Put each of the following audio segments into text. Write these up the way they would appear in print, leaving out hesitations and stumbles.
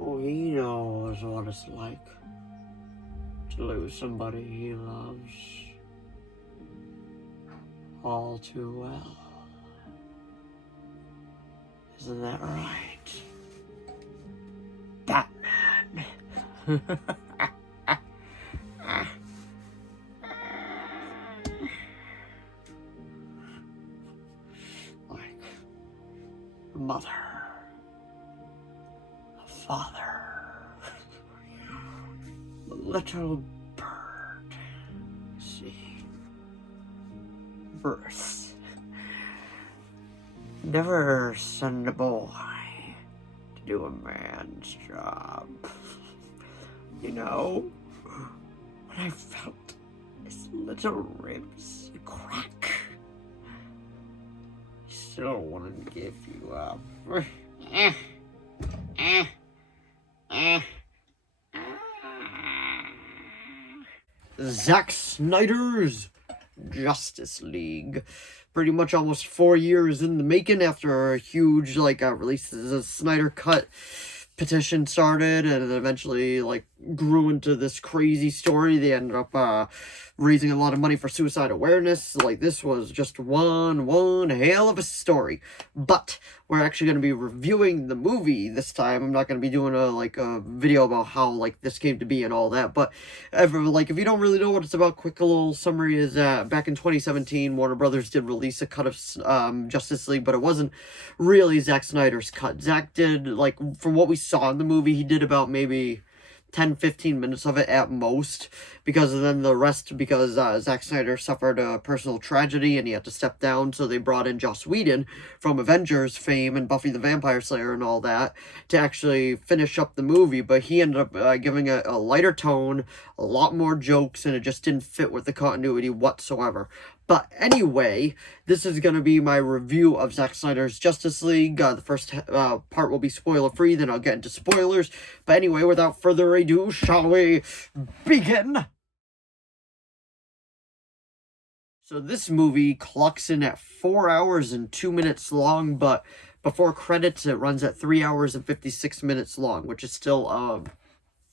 Oh, he knows what it's like to lose somebody he loves all too well. Isn't that right, Batman? Like a mother, a father, a little bird. See, birth. Never send a boy to do a man's job. You know, when I felt his little ribs crack, I still wanted to give you up. Zack Snyder's Justice League. Pretty much almost 4 years in the making after a huge, release. The Snyder Cut petition started, and it eventually, grew into this crazy story. They ended up, raising a lot of money for suicide awareness. This was just one hell of a story. But we're actually going to be reviewing the movie this time. I'm not going to be doing a video about how, this came to be and all that. But, if you don't really know what it's about, quick little summary is that back in 2017, Warner Brothers did release a cut of Justice League, but it wasn't really Zack Snyder's cut. Zack did, from what we saw in the movie, he did about maybe 10-15 minutes of it at most, because then the rest, because Zack Snyder suffered a personal tragedy and he had to step down, so they brought in Joss Whedon from Avengers fame and Buffy the Vampire Slayer and all that to actually finish up the movie, but he ended up giving it a lighter tone, a lot more jokes, and it just didn't fit with the continuity whatsoever. But anyway, this is going to be my review of Zack Snyder's Justice League. The first part will be spoiler-free, then I'll get into spoilers. But anyway, without further ado, shall we begin? So this movie clocks in at 4 hours and 2 minutes long, but before credits, it runs at 3 hours and 56 minutes long, which is still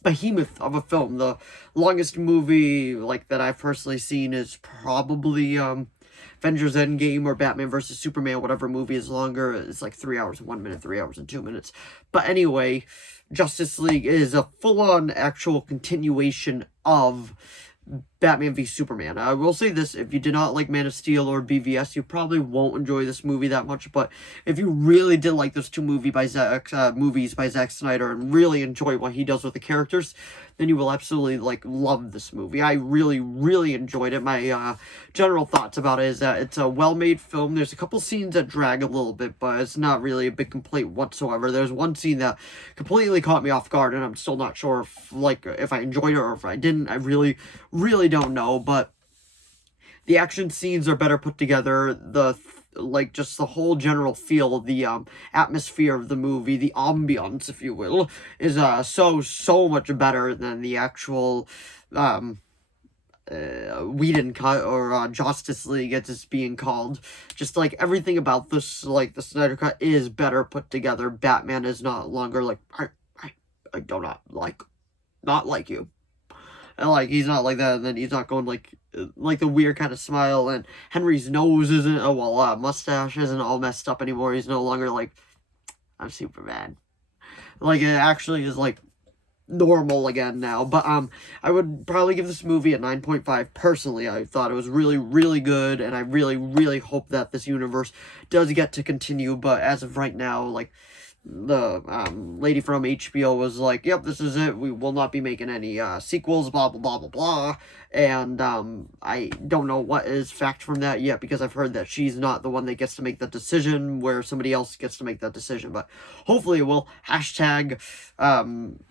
behemoth of a film. The longest movie that I've personally seen is probably Avengers Endgame or Batman vs Superman. Whatever movie is longer, it's 3 hours and 1 minute, 3 hours and 2 minutes. But anyway, Justice League is a full-on actual continuation of Batman v Superman. I will say this, if you did not like Man of Steel or BVS, you probably won't enjoy this movie that much, but if you really did like those two movies by Zack Snyder and really enjoy what he does with the characters, then you will absolutely, love this movie. I really enjoyed it. My general thoughts about it is that it's a well-made film. There's a couple scenes that drag a little bit, but it's not really a big complaint whatsoever. There's one scene that completely caught me off guard, and I'm still not sure if I enjoyed it or if I didn't. I really don't know, but the action scenes are better put together. Just the whole general feel, the atmosphere of the movie, the ambiance, if you will, is so much better than the actual Whedon cut or Justice League, as it's being called. Just everything about this, the Snyder cut is better put together. Batman is not longer I do not like you. And he's not like that, and then he's not going the weird kind of smile, and Henry's nose isn't, mustache isn't all messed up anymore. He's no longer I'm Superman. It actually is normal again now. But I would probably give this movie a 9.5 personally. I thought it was really good, and I really hope that this universe does get to continue. But as of right now, the lady from HBO was yep, this is it, we will not be making any sequels, blah blah blah, and I don't know what is fact from that yet, because I've heard that she's not the one that gets to make that decision, where somebody else gets to make that decision. But hopefully it will hashtag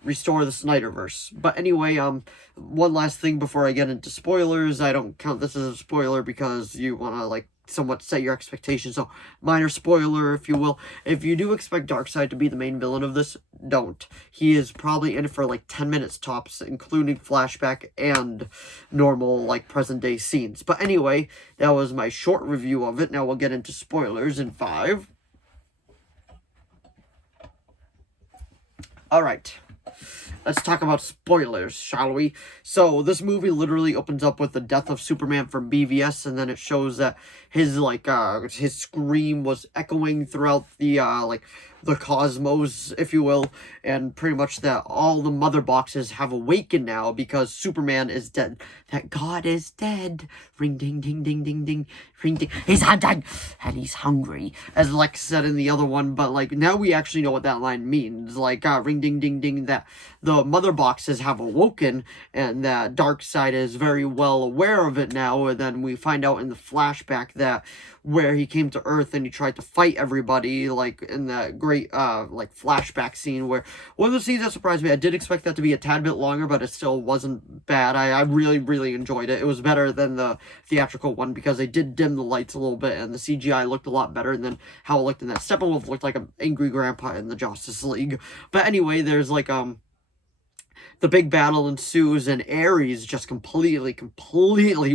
restore the Snyderverse. But anyway, one last thing before I get into spoilers. I don't count this as a spoiler because you want to somewhat set your expectations, so minor spoiler, if you will. If you do expect Darkseid to be the main villain of this, don't. He is probably in it for 10 minutes tops, including flashback and normal present day scenes. But anyway, that was my short review of it. Now we'll get into spoilers in 5. Alright. let's talk about spoilers, shall we? So this movie literally opens up with the death of Superman from BVS, and then it shows that his his scream was echoing throughout the cosmos, if you will, and pretty much that all the mother boxes have awakened now because Superman is dead. That God is dead. Ring ding ding ding ding ding. Ring ding. He's dead and he's hungry, as Lex said in the other one. But like now we actually know what that line means. Like ring ding ding ding, that the mother boxes have awoken, and that Darkseid is very well aware of it now. And then we find out in the flashback that where he came to Earth and he tried to fight everybody, like in that great flashback scene, where one of the scenes that surprised me. I did expect that to be a tad bit longer, but it still wasn't bad. I really enjoyed it. It was better than the theatrical one because they did dim the lights a little bit and the CGI looked a lot better than how it looked in that. Steppenwolf looked like an angry grandpa in the Justice League. But anyway, there's the big battle ensues, and Ares just completely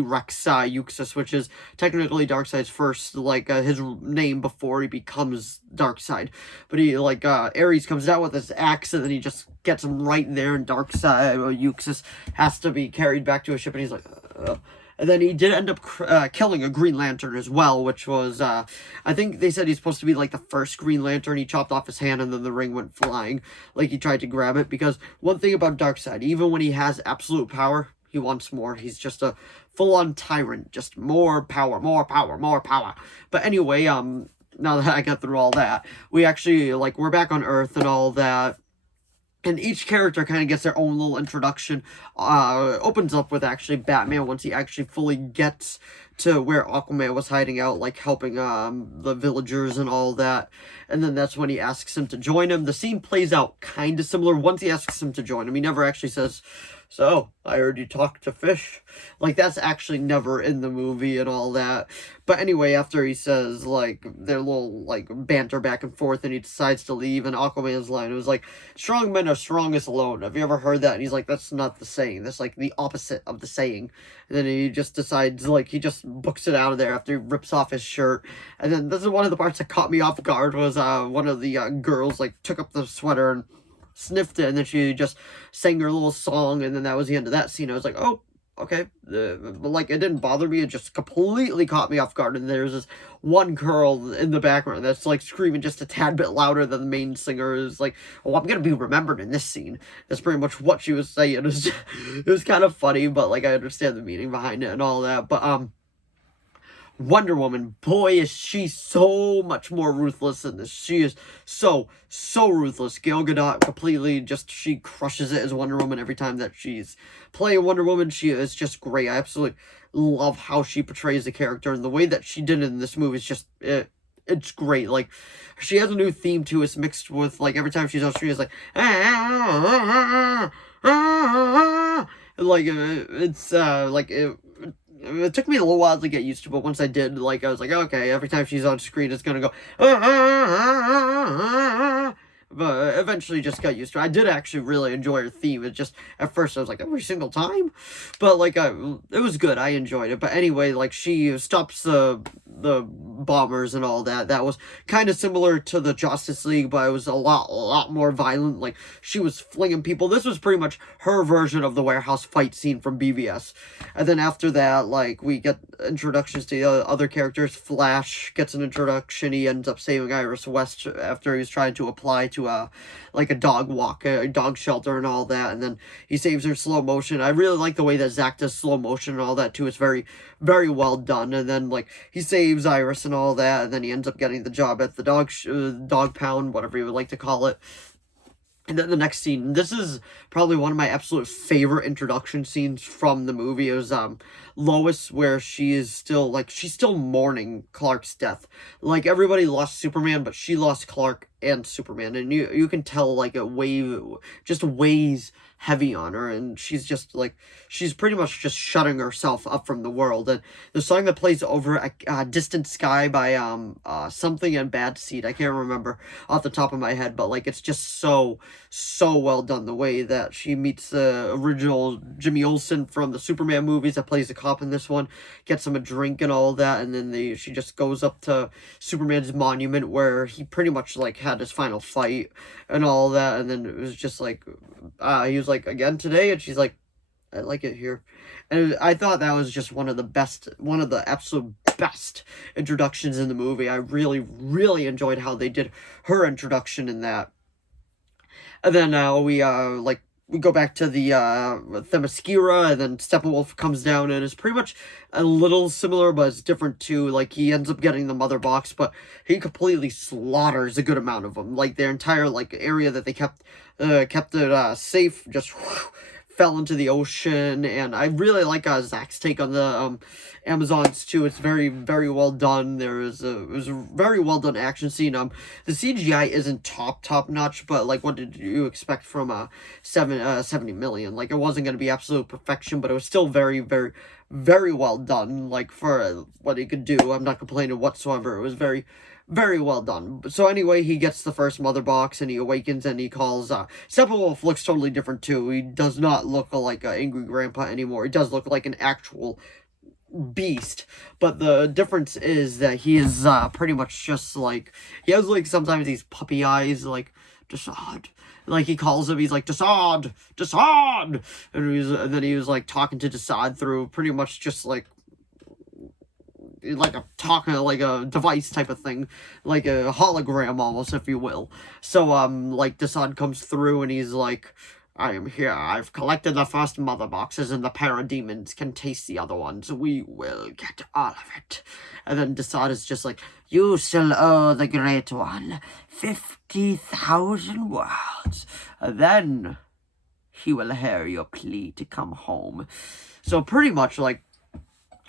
wrecks Euxis, which is technically Darkseid's first, his name before he becomes Darkseid. But he, Ares comes out with his axe, and then he just gets him right there, and Euxis has to be carried back to a ship, and he's like, ugh. And then he did end up killing a Green Lantern as well, which was, I think they said he's supposed to be, the first Green Lantern. He chopped off his hand, and then the ring went flying. He tried to grab it, because one thing about Darkseid, even when he has absolute power, he wants more. He's just a full-on tyrant. Just more power, more power, more power. But anyway, now that I got through all that, we actually, we're back on Earth and all that. And each character kind of gets their own little introduction. Opens up with actually Batman once he actually fully gets to where Aquaman was hiding out, helping the villagers and all that. And then that's when he asks him to join him. The scene plays out kind of similar once he asks him to join him. He never actually says, "So, I heard you talk to fish." That's actually never in the movie and all that. But anyway, after he says, their little, banter back and forth, and he decides to leave, and Aquaman's line was "Strong men are strongest alone." Have you ever heard that? And he's like, "That's not the saying. That's, the opposite of the saying." And then he just decides, he just books it out of there after he rips off his shirt. And then this is one of the parts that caught me off guard, was one of the girls, took up the sweater and sniffed it, and then she just sang her little song, and then that was the end of that scene. I was like, oh, okay. But, it didn't bother me. It just completely caught me off guard, and there's this one girl in the background that's, screaming just a tad bit louder than the main singer. Is like, "Oh, I'm gonna be remembered in this scene." That's pretty much what she was saying. It was kind of funny, but, I understand the meaning behind it and all that. But, Wonder Woman, boy, is she so much more ruthless in this. She is so ruthless. Gal Gadot completely she crushes it as Wonder Woman every time that she's playing Wonder Woman. She is just great. I absolutely love how she portrays the character, and the way that she did it in this movie is just, it's great. She has a new theme too. It's mixed with, every time she's on screen, it's it took me a little while to get used to, but once I did, I was like, okay, every time she's on screen, it's gonna go, but eventually just got used to it. I did actually really enjoy her theme. It just, at first I was like, every single time? But, it was good. I enjoyed it. But anyway, she stops the bombers and all that. That was kind of similar to the Justice League, but it was a lot more violent. She was flinging people. This was pretty much her version of the warehouse fight scene from BVS. And then after that, we get introductions to the other characters. Flash gets an introduction. He ends up saving Iris West after he was trying to apply to a dog walk, a dog shelter and all that, and then he saves her in slow motion. I really like the way that Zack does slow motion and all that too. It's very well done. And then he saves Iris and all that, and then he ends up getting the job at the dog pound, whatever you would like to call it. And then the next scene, this is probably one of my absolute favorite introduction scenes from the movie. It was Lois, where she is still she's still mourning Clark's death. Everybody lost Superman, but she lost Clark and Superman, and you can tell it just weighs heavy on her, and she's just she's pretty much just shutting herself up from the world. And the song that plays over a Distant Sky by something and Bad Seed, I can't remember off the top of my head, but it's just so well done. The way that she meets the original Jimmy Olsen from the Superman movies that plays the cop in this one, gets him a drink and all that, and then she just goes up to Superman's monument, where he pretty much had his final fight and all that, and then it was just like, he was like, again today, and she's like, I like it here. And I thought that was just one of the absolute best introductions in the movie. I really, really enjoyed how they did her introduction in that. And then we go back to the Themyscira, and then Steppenwolf comes down, and it's pretty much a little similar, but it's different too. Like, he ends up getting the mother box, but he completely slaughters a good amount of them. Like, their entire, like, area that they kept it safe just fell into the ocean. And I really like Zack's take on the Amazons too. It's very, very well done. It was a very well done action scene. The CGI isn't top notch, but like, what did you expect from 70 million? Like, it wasn't going to be absolute perfection, but it was still very, very, very well done. Like, for what he could do, I'm not complaining whatsoever. It was very, very well done. So anyway, he gets the first mother box, and he awakens, and he calls, Steppenwolf looks totally different too. He does not look like an angry grandpa anymore. He does look like an actual beast, but the difference is that he is, pretty much just like, he has, like, sometimes these puppy eyes, like, Desaad. Like, he calls him, he's like, Desaad! Desaad! And then he was, like, talking to Desaad through pretty much just, like a device type of thing, like a hologram almost, if you will. So, like, Desaad comes through, and he's like, I am here. I've collected the first mother boxes, and the parademons can taste the other ones. We will get all of it. And then Desaad is just like, you still owe the Great One 50,000 worlds. And then he will hear your plea to come home. So pretty much, like,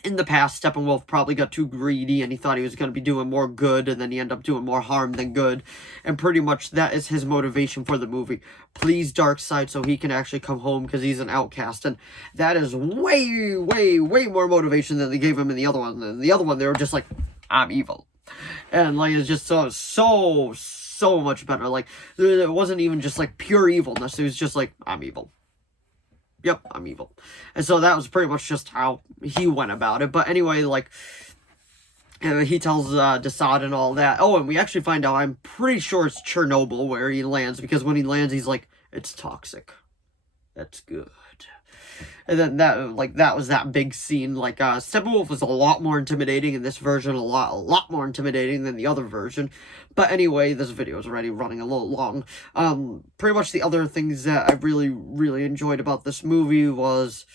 in the past, Steppenwolf probably got too greedy, and he thought he was going to be doing more good, and then he ended up doing more harm than good. And pretty much that is his motivation for the movie. Please Darkseid so he can actually come home, because he's an outcast. And that is way, way, way more motivation than they gave him in the other one. In the other one, they were just like, I'm evil. And, like, it's just so much better. Like, it wasn't even just, like, pure evilness. It was just like, I'm evil. Yep, I'm evil. And so that was pretty much just how he went about it. But anyway, like, he tells Desaad and all that. Oh, and we actually find out, I'm pretty sure it's Chernobyl where he lands, because when he lands, he's like, it's toxic. That's good. And then that was that big scene. Like, Steppenwolf was a lot more intimidating in this version, a lot more intimidating than the other version. But anyway, this video is already running a little long. Pretty much the other things that I really, really enjoyed about this movie was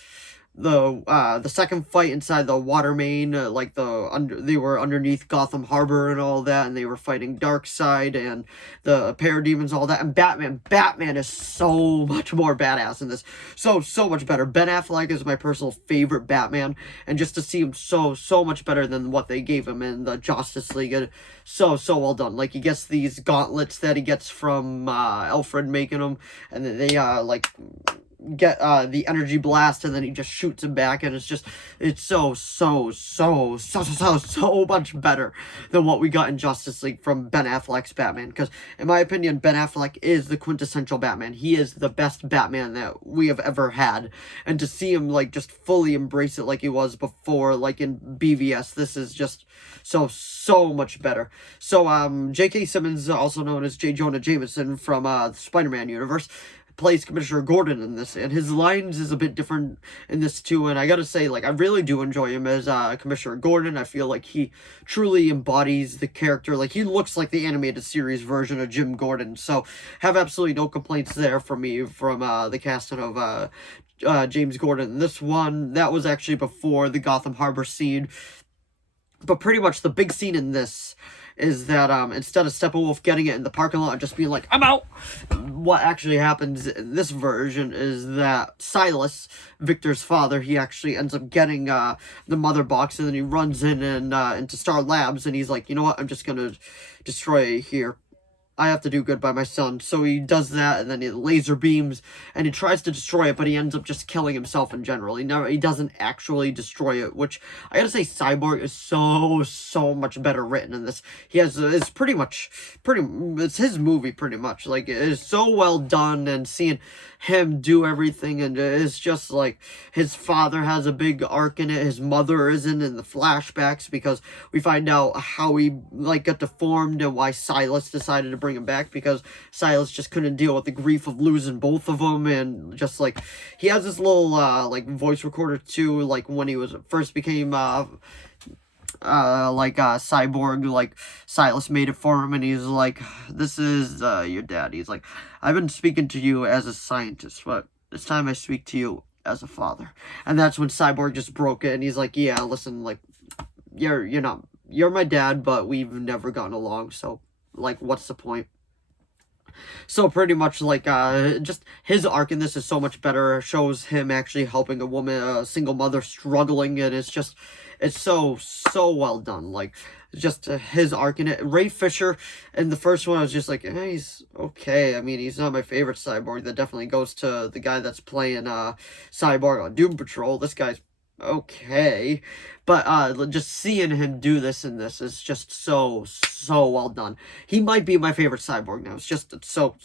the second fight inside the water main, they were underneath Gotham Harbor and all that, and they were fighting Darkseid and the parademons, all that. And Batman is so much more badass in this, so much better. Ben Affleck is my personal favorite Batman, and just to see him so much better than what they gave him in the Justice League, so well done. Like, he gets these gauntlets that he gets from Alfred making them, and then they get the energy blast, and then he just shoots him back, and it's so much better than what we got in Justice League from Ben Affleck's Batman. Because in my opinion, Ben Affleck is the quintessential Batman. He is the best Batman that we have ever had, and to see him, like, just fully embrace it like he was before, like in BVS, this is just so much better. So J.K. Simmons, also known as J. Jonah Jameson from the Spider-Man universe, plays Commissioner Gordon in this, and his lines is a bit different in this too. And I gotta say, like, I really do enjoy him as Commissioner Gordon. I feel like he truly embodies the character. Like, he looks like the animated series version of Jim Gordon, so have absolutely no complaints there from me from the casting of James Gordon. This one, that was actually before the Gotham Harbor scene, but pretty much the big scene in this is that instead of Steppenwolf getting it in the parking lot and just being like, I'm out, what actually happens in this version is that Silas, Victor's father, he actually ends up getting the mother box, and then he runs in and into Star Labs, and he's like, you know what, I'm just gonna destroy it here. I have to do good by my son. So he does that, and then he laser beams, and he tries to destroy it, but he ends up just killing himself in general. He doesn't actually destroy it, which I gotta say, Cyborg is so much better written in this. He has, it's it's his movie pretty much. Like, it is so well done, and seeing him do everything, and it's just like, his father has a big arc in it, his mother isn't in the flashbacks, because we find out how he, like, got deformed and why Silas decided to bring bring him back, because Silas just couldn't deal with the grief of losing both of them. And just like, he has this little like voice recorder too, like when he was first became cyborg, like Silas made it for him, and he's like, "This is your dad." He's like, "I've been speaking to you as a scientist, but this time I speak to you as a father." And that's when Cyborg just broke it, and he's like, "Yeah, listen, like, you're my dad, but we've never gotten along, so like, what's the point?" So pretty much, like, just his arc in this is so much better. It shows him actually helping a woman, a single mother, struggling, and it's so well done. Like, just his arc in it. Ray Fisher in the first one, I was just like, he's okay. I mean, he's not my favorite Cyborg. That definitely goes to the guy that's playing Cyborg on Doom Patrol. This guy's okay, but just seeing him do this in this is just so well done. He might be my favorite Cyborg now. It's just so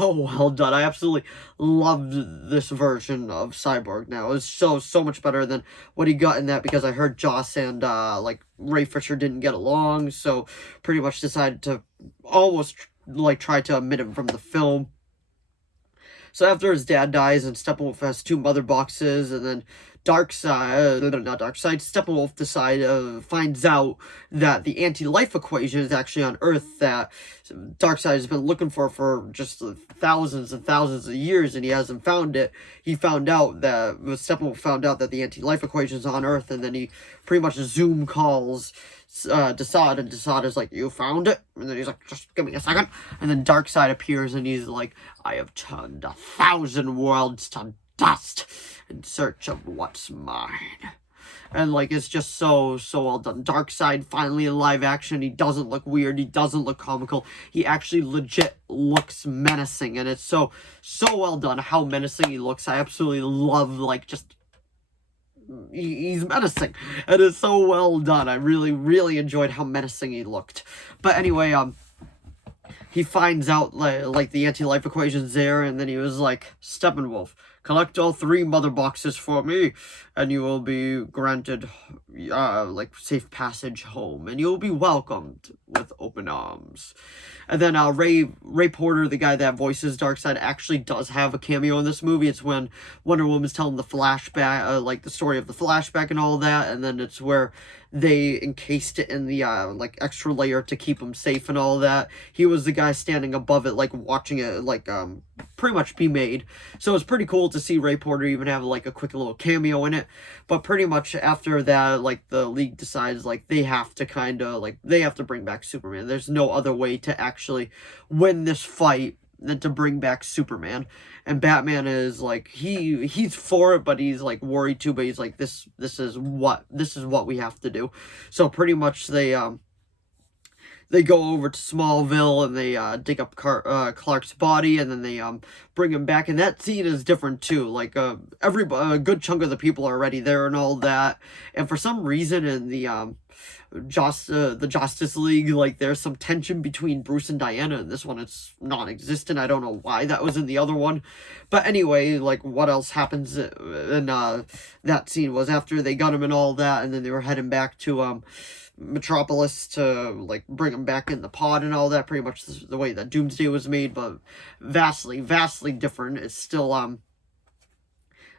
well done. I absolutely loved this version of Cyborg now. It's so much better than what he got in that, because I heard Joss and like Ray Fisher didn't get along, so pretty much decided to almost like try to omit him from the film. So after his dad dies, and Steppenwolf has 2 mother boxes, and then Steppenwolf finds out that the anti-life equation is actually on Earth, that Darkseid has been looking for just thousands and thousands of years, and he hasn't found it. Steppenwolf found out that the anti-life equation is on Earth, and then he pretty much Zoom calls Desaad, and Desaad is like, "You found it?" And then he's like, "Just give me a second." And then Darkseid appears, and he's like, "I have turned 1,000 worlds to dust in search of what's mine." And like, it's just so well done. Darkseid finally in live action. He doesn't look weird. He doesn't look comical. He actually legit looks menacing, and it's so well done how menacing he looks. I absolutely love, like, just he's menacing, and it's so well done. I really enjoyed how menacing he looked. But anyway, he finds out like the anti-life equation's there, and then he was like, "Steppenwolf, collect all 3 mother boxes for me, and you will be granted like safe passage home, and you will be welcomed with open arms." And then Ray Porter, the guy that voices Darkseid, actually does have a cameo in this movie. It's when Wonder Woman's telling the flashback, like the story of the flashback and all that, and then it's where they encased it in the like extra layer to keep him safe and all that. He was the guy standing above it, like watching it, like pretty much be made. So it's pretty cool to see Ray Porter even have like a quick little cameo in it. But pretty much after that, like, the League decides like they have to bring back Superman. There's no other way to actually win this fight than to bring back Superman. And Batman is like, he's for it, but he's like worried too, but he's like, this is what we have to do. So pretty much they go over to Smallville, and they dig up Clark's body, and then they bring him back. And that scene is different too. Like, a good chunk of the people are already there and all that. And for some reason in the Justice League, like, there's some tension between Bruce and Diana. In this one, it's non-existent. I don't know why that was in the other one. But anyway, like, what else happens in that scene was after they got him and all that, and then they were heading back to Metropolis to like bring him back in the pod and all that. Pretty much the way that Doomsday was made, but vastly different. It's still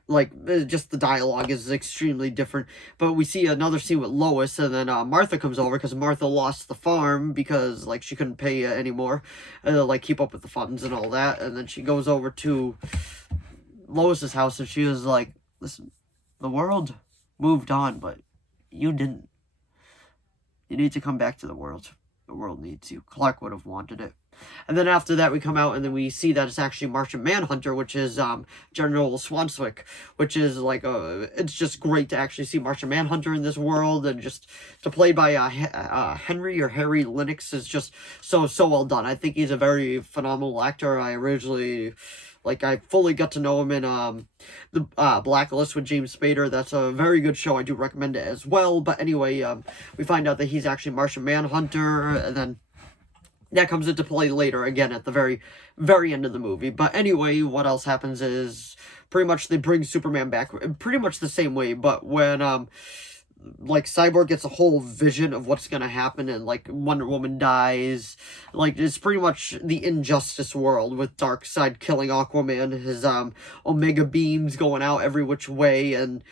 like, just the dialogue is extremely different. But we see another scene with Lois, and then Martha comes over, because Martha lost the farm because like she couldn't pay anymore, like keep up with the funds and all that. And then she goes over to Lois's house, and she was like, "Listen, the world moved on, but you didn't. You need to come back to the world. The world needs you." Clark would have wanted it. And then after that, we come out, and then we see that it's actually Martian Manhunter, which is General Swanswick, which is like it's just great to actually see Martian Manhunter in this world, and just to play by Harry Lennox is just so well done. I think he's a very phenomenal actor. I fully got to know him in the Blacklist with James Spader. That's a very good show. I do recommend it as well. But anyway, we find out that he's actually Martian Manhunter, and then that comes into play later, again, at the very end of the movie. But anyway, what else happens is pretty much they bring Superman back pretty much the same way, but when like, Cyborg gets a whole vision of what's gonna happen, and, like, Wonder Woman dies. Like, it's pretty much the Injustice world, with Darkseid killing Aquaman, his, Omega beams going out every which way, and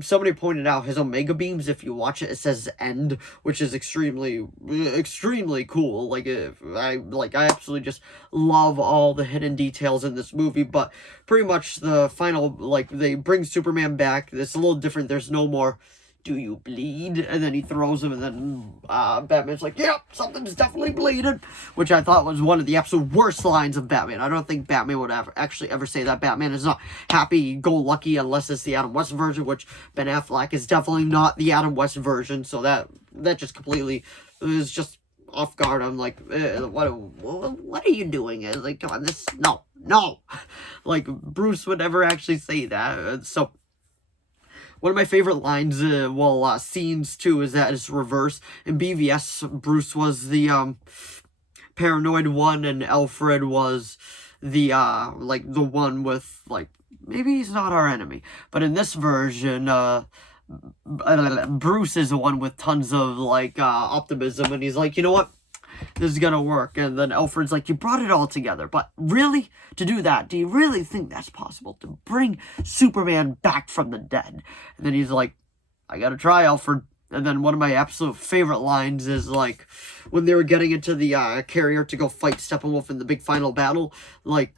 somebody pointed out his Omega beams, if you watch it, it says end, which is extremely, extremely cool. Like, I absolutely just love all the hidden details in this movie, but pretty much the final, like, they bring Superman back. It's a little different. There's no more, "Do you bleed?" And then he throws him, and then Batman's like, "Yep, something's definitely bleeding," which I thought was one of the absolute worst lines of Batman. I don't think Batman would ever say that. Batman is not happy-go-lucky unless it's the Adam West version, which Ben Affleck is definitely not the Adam West version, so that just completely is just off guard. I'm like, what are you doing? Like, come on, no. Like, Bruce would never actually say that, so... One of my favorite lines, scenes too, is that it's reverse. In BVS, Bruce was the, paranoid one, and Alfred was the, the one with, like, maybe he's not our enemy. But in this version, Bruce is the one with tons of, like, optimism, and he's like, you know what? This is gonna work. And then Alfred's like, you brought it all together, but really? To do that, do you really think that's possible? To bring Superman back from the dead? And then he's like, I gotta try, Alfred. And then one of my absolute favorite lines is, like, when they were getting into the carrier to go fight Steppenwolf in the big final battle, like,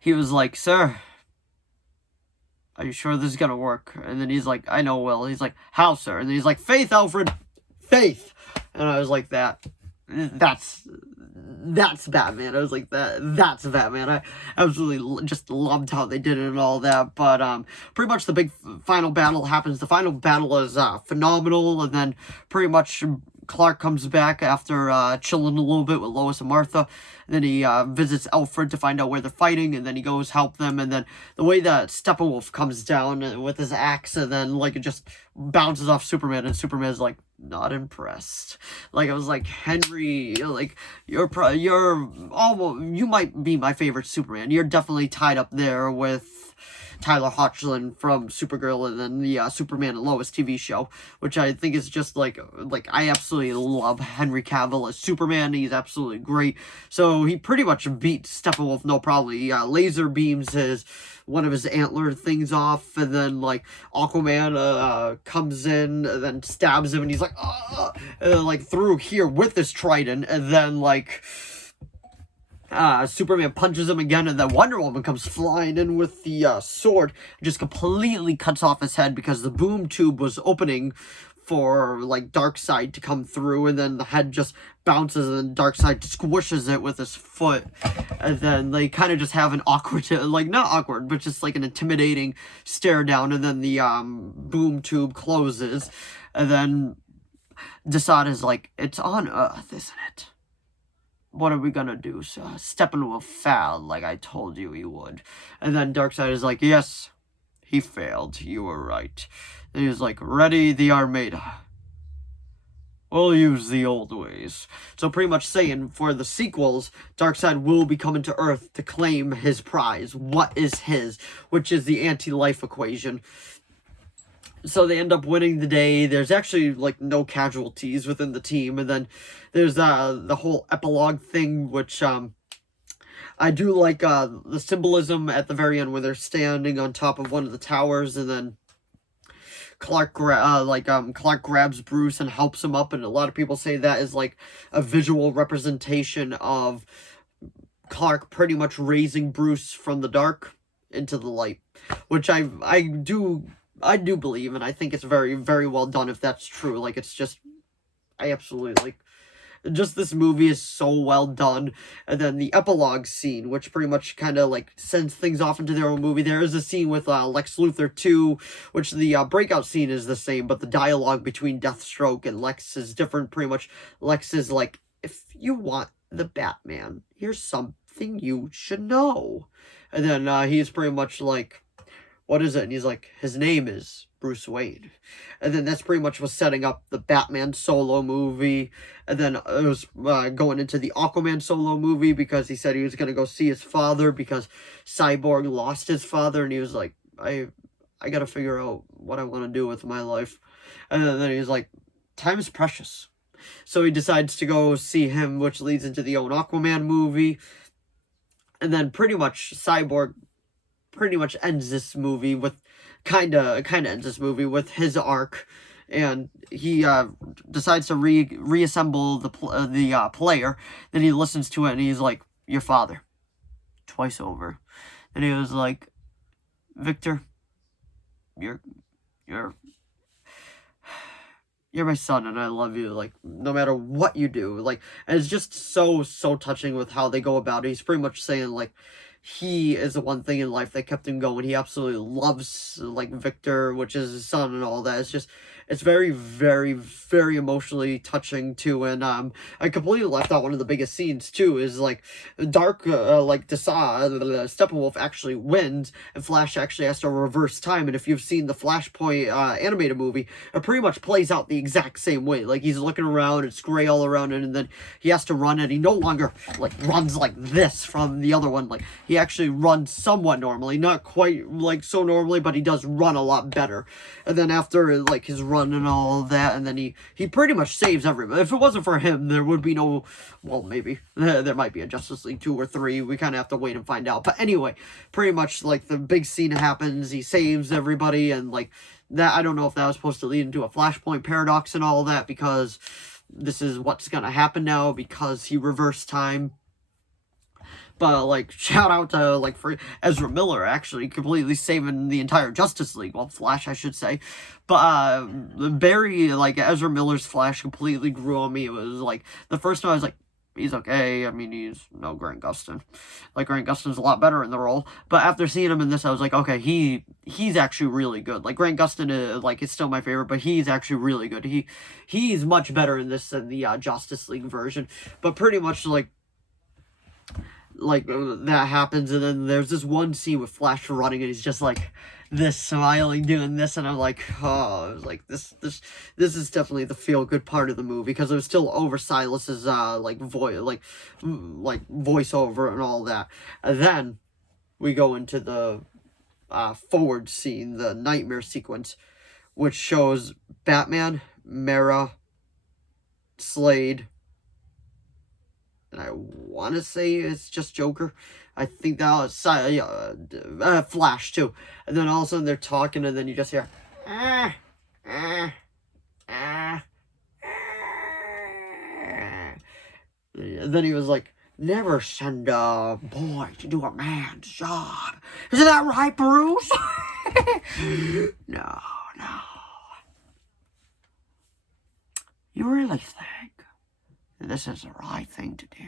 he was like, sir, are you sure this is gonna work? And then he's like, I know, Will. He's like, how, sir? And then he's like, faith, Alfred, faith. And I was like, that's Batman. I was like, that's Batman. I absolutely just loved how they did it and all that. But pretty much the big final battle happens. The final battle is phenomenal, and then pretty much Clark comes back after chilling a little bit with Lois and Martha. And then he visits Alfred to find out where they're fighting, and then he goes help them. And then the way that Steppenwolf comes down with his axe, and then, like, it just bounces off Superman, and Superman's like, not impressed. Like, I was like, Henry, like, you might be my favorite Superman. You're definitely tied up there with Tyler Hoechlin from Supergirl, and then the Superman and Lois TV show, which I think is just like I absolutely love Henry Cavill as Superman. He's absolutely great. So he pretty much beat Steppenwolf no problem. He laser beams one of his antler things off, and then, like, Aquaman comes in and then stabs him, and he's like, like, through here with his trident, and then, like, Superman punches him again, and then Wonder Woman comes flying in with the sword, just completely cuts off his head because the boom tube was opening for, like, Darkseid to come through, and then the head just bounces, and then Darkseid squishes it with his foot, and then they kind of just have an awkward, like, not awkward, but just, like, an intimidating stare down, and then the boom tube closes, and then Desaad is like, it's on Earth, isn't it? What are we gonna do, sir? Steppenwolf failed, like I told you he would. And then Darkseid is like, yes, he failed. You were right. And he's like, ready the Armada. We'll use the old ways. So pretty much saying, for the sequels, Darkseid will be coming to Earth to claim his prize. What is his? Which is the anti-life equation. So they end up winning the day. There's actually, like, no casualties within the team. And then there's the whole epilogue thing, which I do like the symbolism at the very end where they're standing on top of one of the towers, and then Clark grabs Bruce and helps him up, and a lot of people say that is, like, a visual representation of Clark pretty much raising Bruce from the dark into the light, which I do believe, and I think it's very, very well done if that's true. Like, it's just, I absolutely, like, just this movie is so well done. And then the epilogue scene, which pretty much kind of, like, sends things off into their own movie. There is a scene with Lex Luthor 2, which the breakout scene is the same, but the dialogue between Deathstroke and Lex is different. Pretty much, Lex is like, if you want the Batman, here's something you should know. And then he's pretty much like, what is it? And he's like, his name is Bruce Wayne. And then that's pretty much was setting up the Batman solo movie. And then it was going into the Aquaman solo movie, because he said he was going to go see his father because Cyborg lost his father. And he was like, I got to figure out what I want to do with my life. And then he's like, time is precious. So he decides to go see him, which leads into the own Aquaman movie. And then pretty much Cyborg pretty much ends this movie with, kind of ends this movie with his arc. And he decides to reassemble the player. Then he listens to it and he's like, your father. Twice over. And he was like, Victor, you're my son and I love you, like, no matter what you do. Like, and it's just so touching with how they go about it. He's pretty much saying, like, he is the one thing in life that kept him going. He absolutely loves, like, Victor, which is his son and all that. It's just, it's very, very, very emotionally touching, too. And, I completely left out one of the biggest scenes, too, is, like, Steppenwolf actually wins, and Flash actually has to reverse time. And if you've seen the Flashpoint, animated movie, it pretty much plays out the exact same way. Like, he's looking around, it's gray all around, and then he has to run, and he no longer, like, runs like this from the other one. Like, he actually runs somewhat normally, not quite, like, so normally, but he does run a lot better. And then after, like, his run and all that, and then he pretty much saves everybody. If it wasn't for him, there would be no, well, maybe, there might be a Justice League 2 or 3, we kind of have to wait and find out. But anyway, pretty much, like, the big scene happens, he saves everybody, and, like, that, I don't know if that was supposed to lead into a Flashpoint paradox and all that, because this is what's gonna happen now, because he reversed time. But, like, shout out to, like, for Ezra Miller, actually, completely saving the entire Justice League. Well, Flash, I should say. But, Ezra Miller's Flash completely grew on me. It was, like, the first time I was like, he's okay. I mean, he's no Grant Gustin. Like, Grant Gustin's a lot better in the role. But after seeing him in this, I was like, okay, he's actually really good. Like, Grant Gustin, is still my favorite, but he's actually really good. He's much better in this than the Justice League version. But pretty much, that happens, and then there's this one scene with Flash running, and he's just like this, smiling, doing this, and I'm like, oh, I was like, this is definitely the feel-good part of the movie, because it was still over Silas's voiceover and all that. And then we go into the forward scene, the nightmare sequence, which shows Batman, Mara, Slade, and I want to say it's just Joker. I think that was Flash, too. And then all of a sudden they're talking, and then you just hear, And then he was like, never send a boy to do a man's job. Isn't that right, Bruce? No. You really think this is the right thing to do?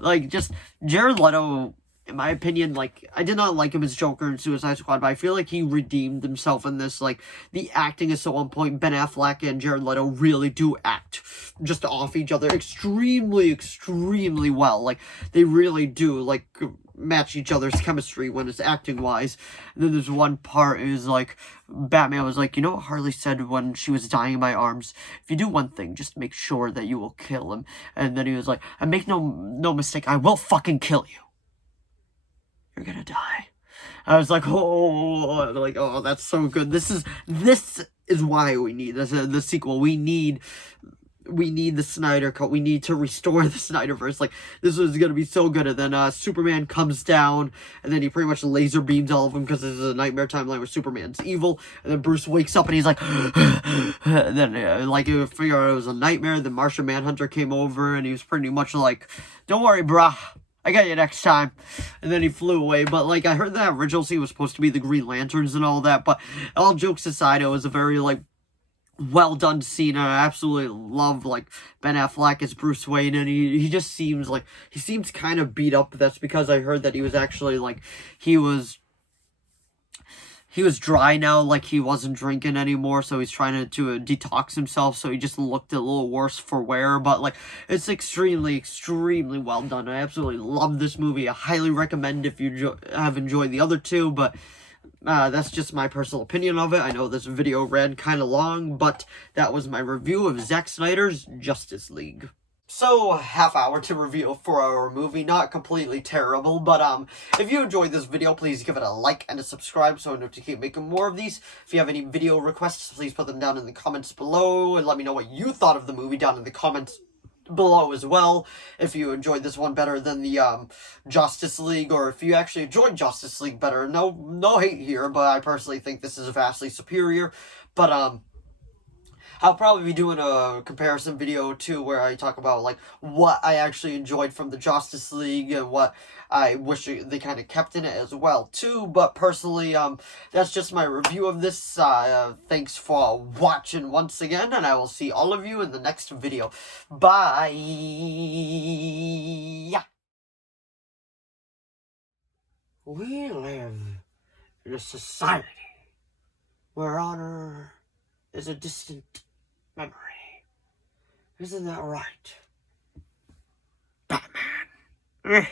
Like, just Jared Leto, in my opinion, like, I did not like him as Joker in Suicide Squad, but I feel like he redeemed himself in this. Like, the acting is so on point. Ben Affleck and Jared Leto really do act just off each other extremely, extremely well. Like, they really do, like, match each other's chemistry when it's acting-wise. And then there's one part is, like, Batman was like, you know what Harley said when she was dying in my arms? If you do one thing, just make sure that you will kill him. And then he was like, and make no mistake, I will fucking kill you. You're gonna die. I was like, oh, that's so good. This is why we need the sequel. We need the Snyder Cut. We need to restore the Snyderverse. Like, this is gonna be so good. And then Superman comes down, and then he pretty much laser beams all of them, because this is a nightmare timeline where Superman's evil. And then Bruce wakes up and he's like, and then you figure out it was a nightmare. Then Martian Manhunter came over, and he was pretty much like, don't worry, brah, I got you next time. And then he flew away. But, like, I heard that original scene was supposed to be the Green Lanterns and all that. But all jokes aside, it was a very, like, well done scene. And I absolutely love, like, Ben Affleck as Bruce Wayne. And he just seems like, he seems kind of beat up. That's because I heard that he was actually, like, he was dry now, like he wasn't drinking anymore, so he's trying to detox himself, so he just looked a little worse for wear. But, like, it's extremely, extremely well done. I absolutely love this movie. I highly recommend if you have enjoyed the other two, but that's just my personal opinion of it. I know this video ran kind of long, but that was my review of Zack Snyder's Justice League. So, half hour to review a 4-hour movie, not completely terrible, but if you enjoyed this video, please give it a like and a subscribe so I know to keep making more of these. If you have any video requests, please put them down in the comments below, and let me know what you thought of the movie down in the comments below as well. If you enjoyed this one better than the Justice League, or if you actually enjoyed Justice League better, no hate here, but I personally think this is vastly superior. But I'll probably be doing a comparison video too where I talk about like what I actually enjoyed from the Justice League and what I wish they kind of kept in it as well too. But personally, that's just my review of this. Thanks for watching once again, and I will see all of you in the next video. Bye. We live in a society where honor is a distant memory. Isn't that right, Batman?